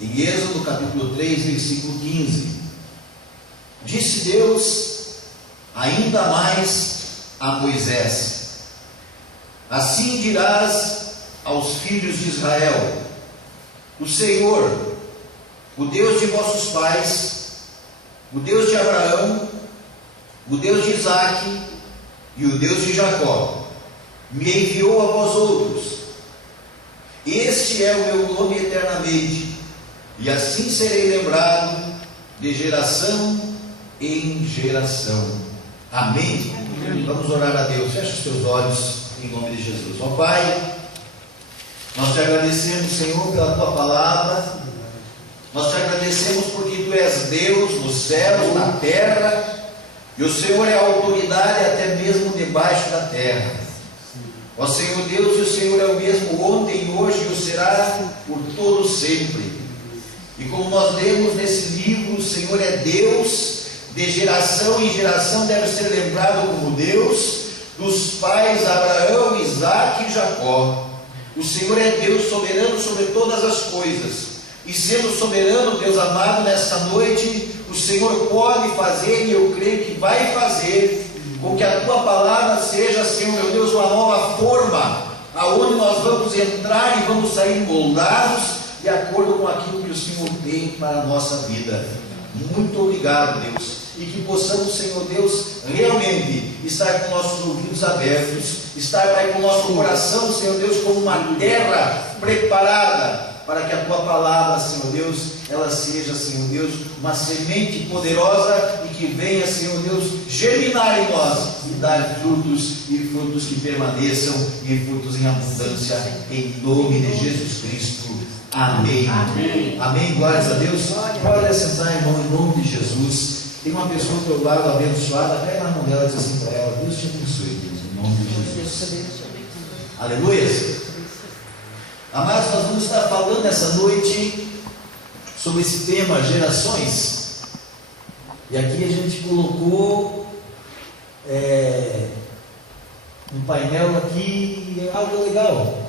Em Êxodo capítulo 3, versículo 15, disse Deus ainda mais a Moisés: assim dirás aos filhos de Israel: o Senhor, o Deus de vossos pais, o Deus de Abraão, o Deus de Isaque e o Deus de Jacó, me enviou a vós outros. Este é o meu nome eternamente, e assim serei lembrado de geração em geração. Amém? Vamos orar a Deus. Feche os teus olhos em nome de Jesus. Ó Pai, nós te agradecemos, Senhor, pela tua palavra. Nós te agradecemos porque tu és Deus nos céus, na terra, e o Senhor é a autoridade até mesmo debaixo da terra. Ó Senhor Deus, e o Senhor é o mesmo ontem, hoje e o será por todo sempre. E como nós lemos nesse livro, o Senhor é Deus, de geração em geração deve ser lembrado como Deus dos pais Abraão, Isaque e Jacó. O Senhor é Deus soberano sobre todas as coisas, e sendo soberano, Deus amado, nesta noite, o Senhor pode fazer, e eu creio que vai fazer, com que a tua palavra seja, Senhor meu Deus, uma nova forma, aonde nós vamos entrar e vamos sair moldados de acordo com aquilo que o Senhor tem para a nossa vida. Muito obrigado, Deus, e que possamos, Senhor Deus, realmente estar com nossos ouvidos abertos, estar, Pai, com o nosso coração, Senhor Deus, como uma terra preparada para que a tua palavra, Senhor Deus, ela seja, Senhor Deus, uma semente poderosa e que venha, Senhor Deus, germinar em nós e dar frutos, e frutos que permaneçam, e frutos em abundância, em nome de Jesus Cristo. Amém. Amém. Amém. Glórias a Deus. Pode assentar, irmão, em nome de Jesus. Tem uma pessoa do teu lado abençoada, pega na mão dela e diz assim para ela: Deus te abençoe, Deus, em nome de Jesus. Aleluia. Amados, nós vamos estar falando nessa noite sobre esse tema, gerações. E aqui a gente colocou um painel aqui, algo legal.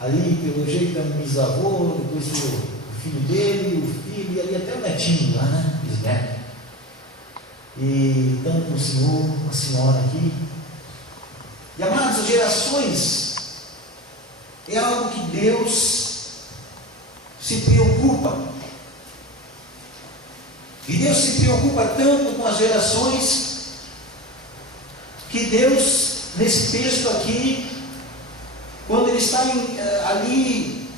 Ali, pelo jeito, é um bisavô, depois o filho dele, o filho, e ali até o netinho lá, né? Bisneto. E tanto o senhor, a senhora aqui. E amados, gerações é algo que Deus se preocupa. E Deus se preocupa tanto com as gerações que Deus, nesse texto aqui, quando ele está ali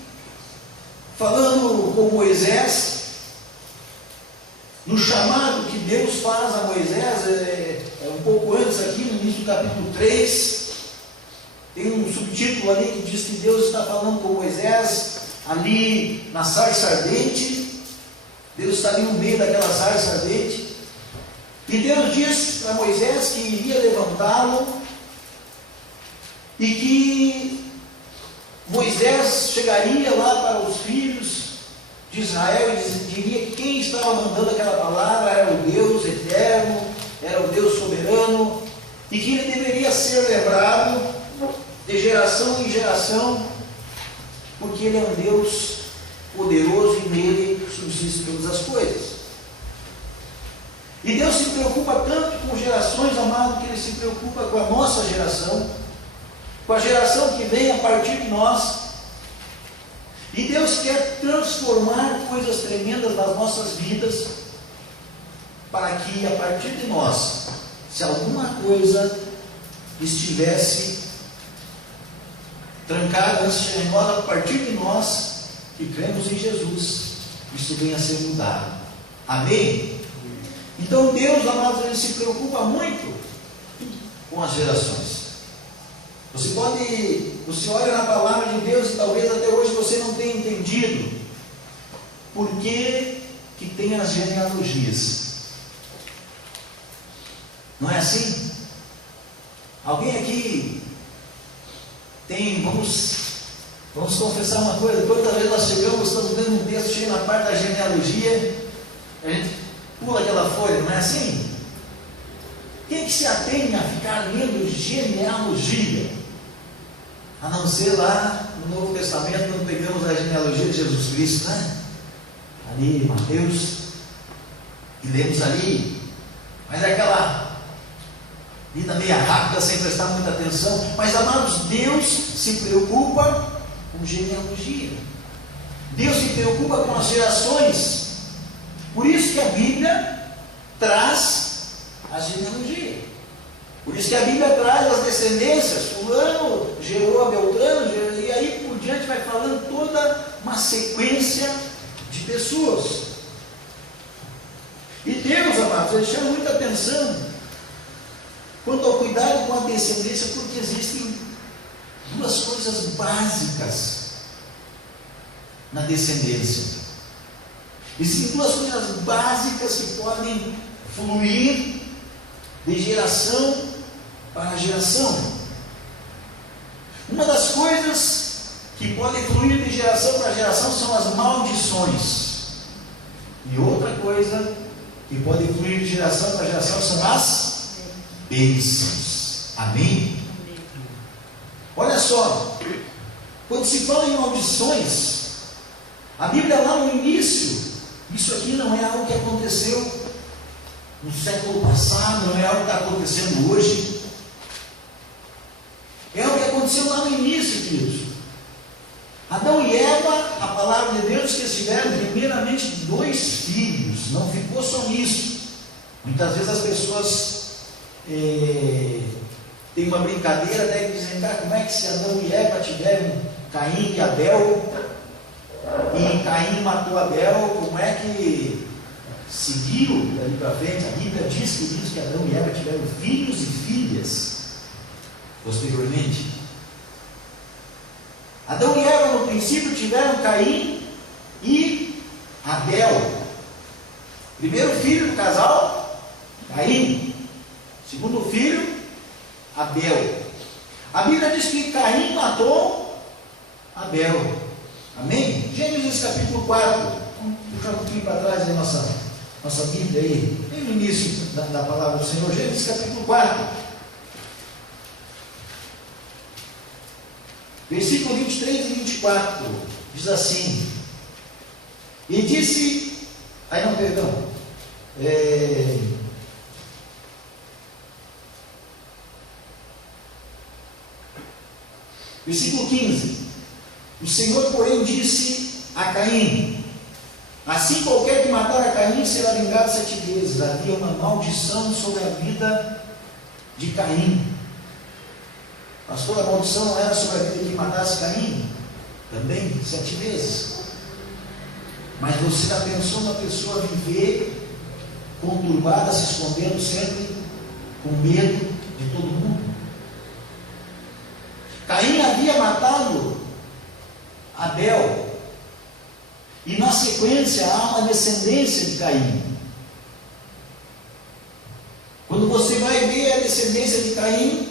falando com Moisés, no chamado que Deus faz a Moisés, um pouco antes aqui, no início do capítulo 3, tem um subtítulo ali que diz que Deus está falando com Moisés ali na sarça ardente. Deus está ali no meio daquela sarça ardente, e Deus diz para Moisés que iria levantá-lo, e que Moisés chegaria lá para os filhos de Israel e diria que quem estava mandando aquela palavra era o Deus eterno, era o Deus soberano, e que ele deveria ser lembrado de geração em geração, porque ele é um Deus poderoso e nele subsistem todas as coisas. E Deus se preocupa tanto com gerações, amado, que ele se preocupa com a nossa geração, com a geração que vem a partir de nós. E Deus quer transformar coisas tremendas nas nossas vidas, para que a partir de nós, se alguma coisa estivesse trancada antes de chegar em nós, a partir de nós que cremos em Jesus, isso venha a ser mudado. Amém? Então Deus, amados, ele se preocupa muito com as gerações. Você olha na palavra de Deus e talvez até hoje você não tenha entendido por que tem as genealogias. Não é assim? Alguém aqui tem, vamos confessar uma coisa, quantas vezes nós estamos lendo um texto, chega na parte da genealogia, a gente pula aquela folha, não é assim? Quem que se atém a ficar lendo genealogia? A não ser lá no Novo Testamento, quando pegamos a genealogia de Jesus Cristo, né? ali, Mateus, que lemos ali, mas é aquela vida meio rápida, sem prestar muita atenção. Mas, amados, Deus se preocupa com genealogia. Deus se preocupa com as gerações. Por isso que a Bíblia traz a genealogia. Por isso que a Bíblia traz as descendências, fulano gerou a Beltrano, e aí por diante vai falando toda uma sequência de pessoas. E Deus, amados, ele chama muita atenção quanto ao cuidado com a descendência, porque existem duas coisas básicas na descendência. Existem duas coisas básicas que podem fluir de geração para geração. Uma das coisas que podem fluir de geração para geração são as maldições. E outra coisa que pode fluir de geração para geração são as bênçãos. Amém? Olha só, quando se fala em maldições, a Bíblia lá no início, isso aqui não é algo que aconteceu no século passado, não é algo que está acontecendo hoje, é algo que aconteceu lá no início, queridos. Adão e Eva, a palavra de Deus, que eles tiveram primeiramente 2 filhos, não ficou só nisso. Muitas vezes as pessoas têm uma brincadeira, até que dizem, cara, como é que se Adão e Eva tiveram Caim e Abel, e Caim matou Abel, como é que seguiu dali para frente? A Bíblia diz que Adão e Eva tiveram filhos e filhas posteriormente. Adão e Eva no princípio tiveram Caim e Abel. Primeiro filho do casal, Caim. Segundo filho, Abel. A Bíblia diz que Caim matou Abel. Amém? Gênesis capítulo 4. Vamos puxar um pouquinho para trás da nossa Bíblia aí. Bem no início da palavra do Senhor. Gênesis capítulo 4. Versículo 23 e 24. Diz assim. E disse... Versículo 15. O Senhor, porém, disse a Caim: assim qualquer que matar a Caim será vingado 7 vezes. Havia uma maldição sobre a vida de Caim. Pastor, a maldição não era sobre a vida de quem matasse Caim? Também, 7 vezes. Mas você já pensou uma pessoa viver conturbada, se escondendo sempre, com medo de todo mundo? Caim havia matado Abel, e na sequência há uma descendência de Caim. Quando você vai ver a descendência de Caim,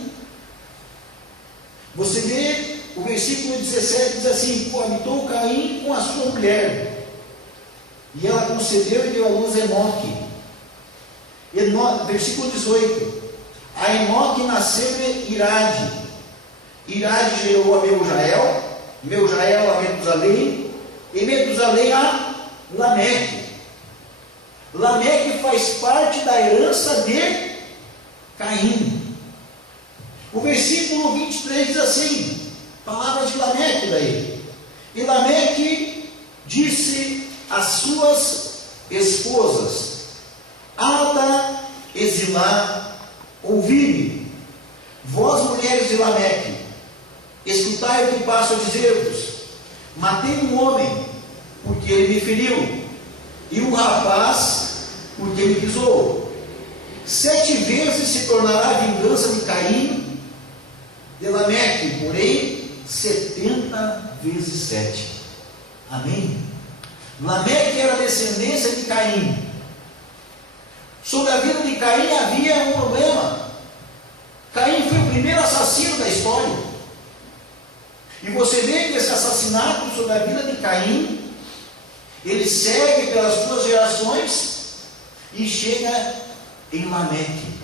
você vê o versículo 17, diz assim: coabitou Caim com a sua mulher, e ela concebeu e deu à luz Enoque. Versículo 18: a Enoque nasceu Irade. Irade gerou a Meujael, Meujael a Metusalém, e Metusalém a Lameque. Lameque faz parte da herança de Caim. O versículo 23 diz assim, palavras de Lameque daí: e Lameque disse às suas esposas: Ada e Zilá, ouvi-me, vós mulheres de Lameque, escutai o que passo a dizer-vos. Matei um homem, porque ele me feriu, e um rapaz, porque me pisou. 7 vezes se tornará a vingança de Caim, de Lameque, porém 70 vezes 7. Amém? Lameque era a descendência de Caim. Sobre a vida de Caim havia um problema. Caim foi o primeiro assassino da história. E você vê que esse assassinato sobre a vida de Caim, ele segue pelas 2 gerações e chega em Lameque.